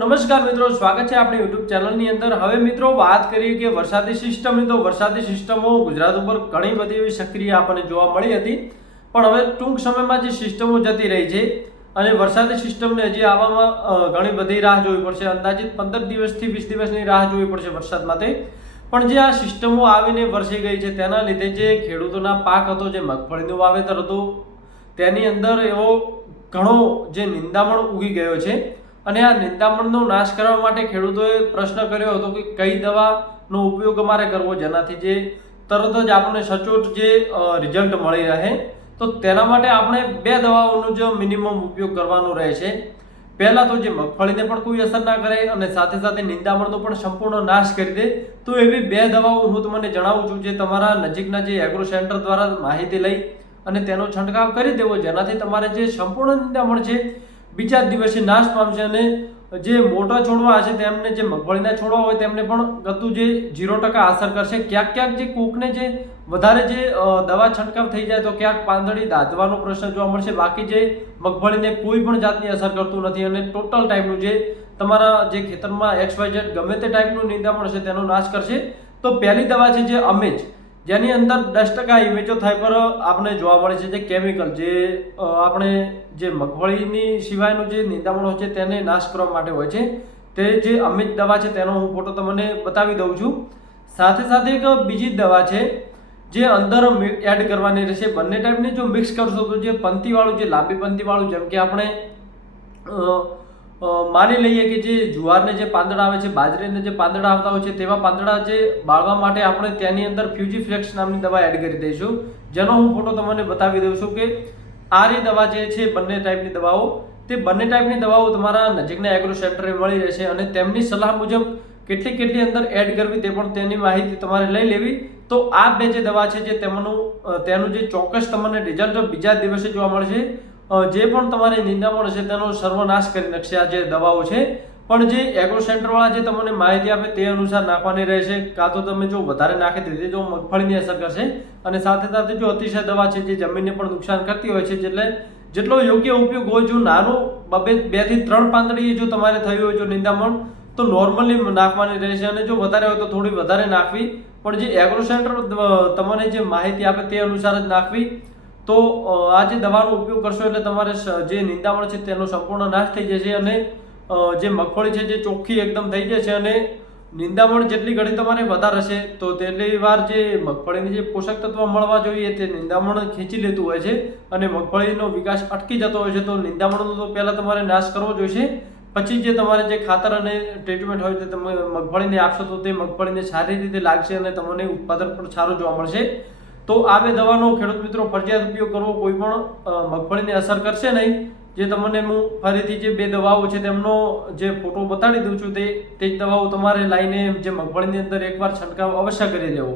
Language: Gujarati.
નમસ્કાર મિત્રો, સ્વાગત છે આપણી YouTube ચેનલની અંદર। હવે મિત્રો વાત કરીએ કે વરસાદી સિસ્ટમની, તો વરસાદી સિસ્ટમો ગુજરાત ઉપર ઘણી બધી એવી સક્રિય આપણને જોવા મળી હતી, પણ હવે ટૂંક સમયમાં જે સિસ્ટમો જતી રહી છે અને વરસાદી સિસ્ટમને હજી આવવામાં ઘણી બધી રાહ જોવી પડશે। અંદાજિત 15 દિવસથી 20 દિવસની રાહ જોવી પડશે વરસાદ માટે। પણ જે આ સિસ્ટમો આવીને વરસી ગઈ છે તેના લીધે જે ખેડૂતોના પાક હતો, જે મગફળીનું વાવેતર હતું, તેની અંદર એવો ઘણો જે નિંદામણ ઉગી ગયો છે। અને આ નિંદામણનો નાશ કરવા માટે ખેડૂતોએ પ્રશ્ન કર્યો હતો કે કઈ દવાનો ઉપયોગ અમારે કરવો જેનાથી જે તરત જ આપણને સચોટ જે રિઝલ્ટ મળી રહે। તો તેના માટે આપણે બે દવાઓનો જે મિનિમમ ઉપયોગ કરવાનો રહે છે। પહેલા તો જે મગફળીને પણ કોઈ અસર ના કરે અને સાથે સાથે નિંદામણનો પણ સંપૂર્ણ નાશ કરી દે, તો એવી બે દવાઓ હું તમને જણાવું છું, જે તમારા નજીકના જે એગ્રો સેન્ટર દ્વારા માહિતી લઈ અને તેનો છંટકાવ કરી દેવો, જેનાથી તમારે જે સંપૂર્ણ નિંદામણ છે બીજા દિવસે નાશ પામશે અને જે મોટા છોડવા હશે તેમને, જે મગફળીના છોડવા હોય તેમને પણ ગતું જે 0% અસર કરશે। ક્યાંક ક્યાંક જે કોકને જે વધારે જે દવા છંટકાવ થઈ જાય તો ક્યાંક પાંદડી દાઝવાનો પ્રશ્ન જોવા મળશે, બાકી જે મગફળીને કોઈ પણ જાતની અસર કરતું નથી અને ટોટલ ટાઈપનું જે તમારા જે ખેતરમાં XYZ ગમે તે ટાઈપનું નિંદામણ છે તેનો નાશ કરશે। તો પહેલી દવા છે જે અમેજ, જેની અંદર 10% ઇમેજોથાઇપર આપણે જોવા મળે છે, જે કેમિકલ જે આપણે જે મગફળીની સિવાયનું જે નિંદામણ હોય છે તેને નાશ કરવા માટે હોય છે। તે જે અમેજ દવા છે તેનો હું ફોટો તમને બતાવી દઉં છું। સાથે સાથે એક બીજી દવા છે જે અંદર એડ કરવાની રહેશે। બંને ટાઈપની જો મિક્સ કરશો તો જે પંક્તિવાળું, જે લાંબી પંક્તિવાળું, જેમ કે આપણે માની લઈએ કે જે જુવારને જે પાંદડા આવે છે, બાજરીને જે પાંદડા આવતા હોય છે, તેવા પાંદડા જે બાળવા માટે આપણે તેની અંદર ફ્યુજીફ્લેક્સ નામની દવા એડ કરી દઈશું, જેનો હું ફોટો તમને બતાવી દઉં છું। કે આ રી દવા જે છે બંને ટાઈપની દવાઓ, તે બંને ટાઈપની દવાઓ તમારા નજીકના એગ્રો સેન્ટરે મળી રહેશે અને તેમની સલાહ મુજબ કેટલી અંદર એડ કરવી તે પણ તેની માહિતી તમારે લઈ લેવી। તો આ બે જે દવા છે જે તેનું જે ચોક્કસ તમને રિઝલ્ટ બીજા દિવસે જોવા મળશે। જે પણ તમારી નિંદામણ છે તેનો સર્વનાશ કરી નાખશે આ જે દવાઓ છે। પણ જે એગ્રો સેન્ટર વાળા જે તમને માહિતી આપે તે અનુસાર નાખવાની રહેશે। કાં તો તમે જો વધારે નાખી દીધી તો મગફળીની અસર કરશે અને સાથે સાથે જો અતિશય દવા છે જે જમીનને પણ નુકસાન કરતી હોય છે, જેટલો યોગ્ય ઉપયોગ હોય, જો નાનું 2 થી 3 પાંદડી જો તમારે થયું હોય જો નિંદામણ, તો નોર્મલી નાખવાની રહેશે અને જો વધારે હોય તો થોડી વધારે નાખવી, પણ જે એગ્રો સેન્ટર તમને જે માહિતી આપે તે અનુસાર જ નાખવી। તો આ જે દવાનો ઉપયોગ કરશો એટલે તમારે જે નિંદામણ છે તેનો સંપૂર્ણ નાશ થઈ જશે અને જે મગફળી છે જે ચોખ્ખી એકદમ થઈ જશે અને નિંદામણ જેટલી ઘડી તમારે વધારે હશે તો તેટલી વાર જે મગફળીની જે પોષક તત્વ મળવા જોઈએ તે નિંદામણ ખેંચી લેતું હોય છે અને મગફળીનો વિકાસ અટકી જતો હોય છે। તો નિંદામણનો તો પહેલાં તમારે નાશ કરવો જોઈશે, પછી જે તમારે જે ખાતર અને ટ્રીટમેન્ટ હોય તે તમે મગફળીને આપશો તો તે મગફળીને સારી રીતે લાગશે અને તમને ઉત્પાદન પણ સારું જોવા મળશે। તો આ બે દવાનો ખેડૂત મિત્રો ફરજિયાત ઉપયોગ કરવો, કોઈ પણ મગફળીને અસર કરશે નહીં। જે તમને હું ફરીથી જે બે દવાઓ છે તેમનો જે ફોટો બતાડી દઉં છું, તે જ દવાઓ તમારે લાવીને જે મગફળીની અંદર એકવાર છંટકાવ અવશ્ય કરી લેવો।